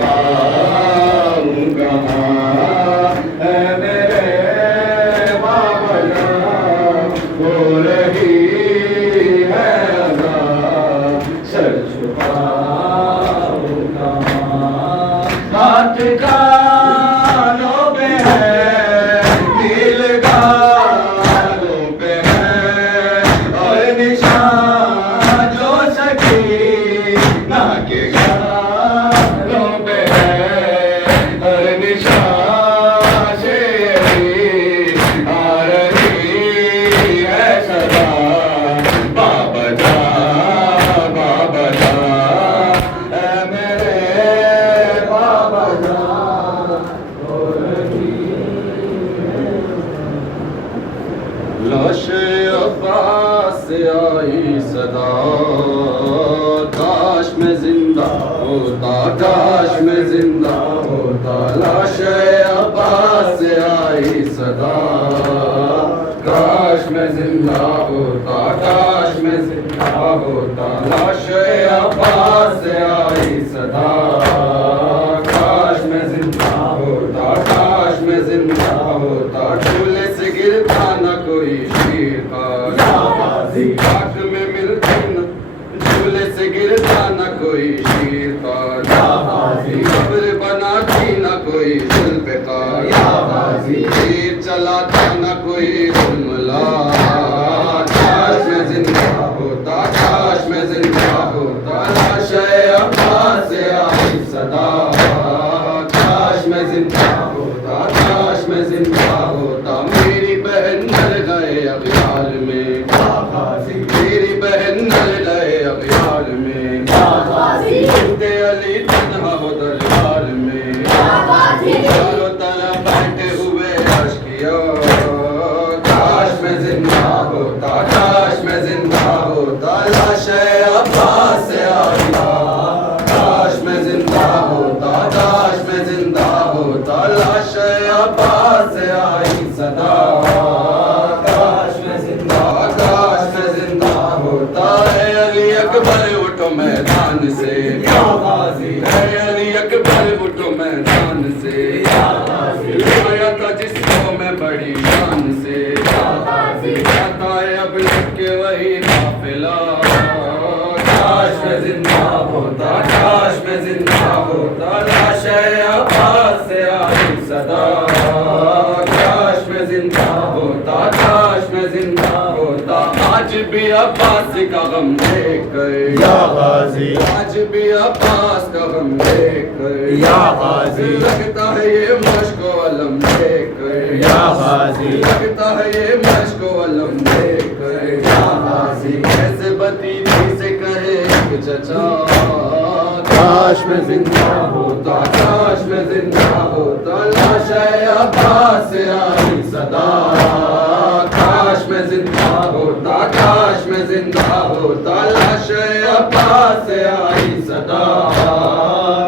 छुपाऊं कहाँ है मेरे बाबा जान, हो रही है अज़ा, सर छुपाऊं कहाँ। हाथ कानों पे है, दिल गालों पे है, और निशान जो सकीना के गालों पे है, और निशान से आ रही है सदा, बाबा जा ऐ मेरे बाबा जा, हो रही लाशे अब्बास से आई सदा, काश मैं जिंदा होता, काश मैं जिंदा होता। लाशे अब्बास से आई सदा, काश मैं जिंदा होता, काश मैं जिंदा होता। लाशे अब्बास से आई सदा, काश मैं जिंदा होता, काश मैं जिंदा होता। झूले से गिरता न कोई शीर का, खाक में मिलती न, झूले से गिरता न कोई शीर का, कब्र बनाती न कोई जुल्फ़िकार, तीर चलाता न कोई जुल्मला। काश मैं जिंदा होता, काश मैं जिंदा होता। लाशे अब्बास से आई सदा, काश मैं जिंदा होता, काश मैं जिंदा होता। मेरी बहन मर गए अग़यार में, मेरी बहन मर गए अग़यार में, उनके अली तन्हा हो दरबार में, चारों तरफ बैठे हुए अश्किया। काश मैं जिंदा होता, काश मैं जिंदा होता। लाशे अब्बास से आई, काश मैं जिंदा होता, काश मैं जिंदा होता। लाशे अब्बास से आई सदा, काश मैं जिंदा, काश मैं जिंदा होता। है अली अकबर उठो मैदान से, है अली अकबर उठो मैदान से, आया था जिसको मैं बड़ी शान से, आता है अब लिख के वही काफिला। काश मैं जिंदा होता, काश मैं जिंदा होता। लाशे अब्बास से आई सदा, काश मैं जिंदा होता, काश मैं जिंदा होता। आज भी अब्बास का गम देख गए या गाज़ी, आज भी अब्बास का गम देख गए या गाज़ी। लगता है ये मश्को अलम देख गए या गाज़ी, लगता है ये मश्को अलम देख गए या गाज़ी। कैसे भतीजी से कहे कि चचा, काश मैं जिंदा होता, काश मैं जिंदा होता। लाशे अब्बास से आई सदा, काश मैं जिंदा होता, काश मैं जिंदा होता। लाशे अब्बास से आई सदा,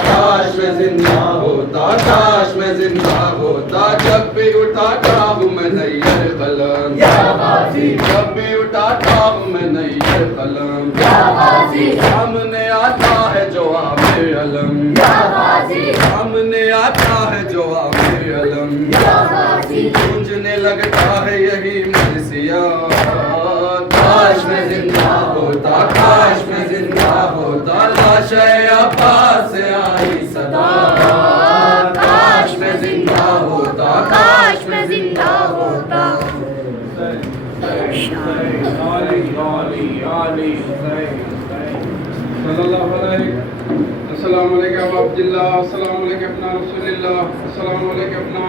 काश मैं जिंदा होता, काश मैं जिंदा होता। जब भी उठाता हूँ मैं नैयर कलम, जब भी उठाता हूँ मैं नैयर कलम, सामने आता है जो आमिर अलम, सामने आता है जो आमिर अलम। गूंजने लगता है यही मरसिया, काश मैं जिंदा होता, काश मैं जिंदा होता। लाशे अब्बास से आई सदा, काश मैं जिंदा होता, काश मैं जिंदा होता। अस्सलाम वालेकुम अब्दुल्लाह, अस्सलाम वालेकुम अपना रसूलुल्लाह, अस्सलाम वालेकुम अपना